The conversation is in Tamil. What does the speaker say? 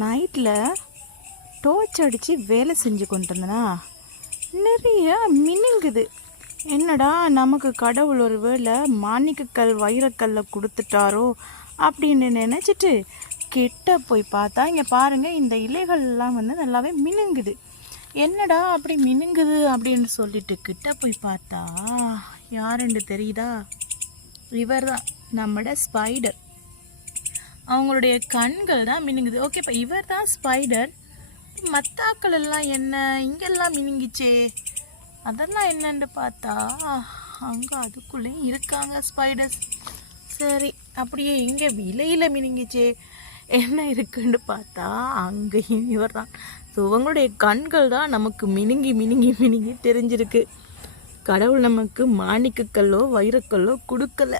நைட்டில் டோர்ச் அடித்து வேலை செஞ்சு கொண்டு இருந்தேனா நிறைய மினுங்குது. என்னடா நமக்கு கடவுள் ஒரு வேளை மாணிக்கக்கல் வைரக்கல்லை கொடுத்துட்டாரோ அப்படின்னு நினச்சிட்டு கிட்ட போய் பார்த்தா இங்கே பாருங்கள், இந்த இலைகள்லாம் நல்லாவே மினுங்குது. என்னடா அப்படி மினுங்குது அப்படின்னு சொல்லிட்டு கிட்ட போய் பார்த்தா யாருன்னு தெரியுதா? இவர் தான் நம்மட ஸ்பைடர். அவங்களுடைய கண்கள் தான் மினுங்குது. ஓகே, இப்போ இவர் தான் ஸ்பைடர். மத்தாக்கள் எல்லாம் என்ன இங்கெல்லாம் மினுங்கிச்சே, அதெல்லாம் என்னன்னு பார்த்தா அங்கே அதுக்குள்ளேயும் இருக்காங்க ஸ்பைடர்ஸ். சரி, அப்படியே இங்கே இலையில் மினுங்கிச்சே என்ன இருக்குன்னு பார்த்தா அங்கேயும் இவர் தான். ஸோ இவங்களுடைய கண்கள் தான் நமக்கு மினுங்கி மினுங்கி மினுங்கி தெரிஞ்சிருக்கு. கடவுள் நமக்கு மாணிக்கக்கல்லோ வைரக்கல்லோ கொடுக்கல.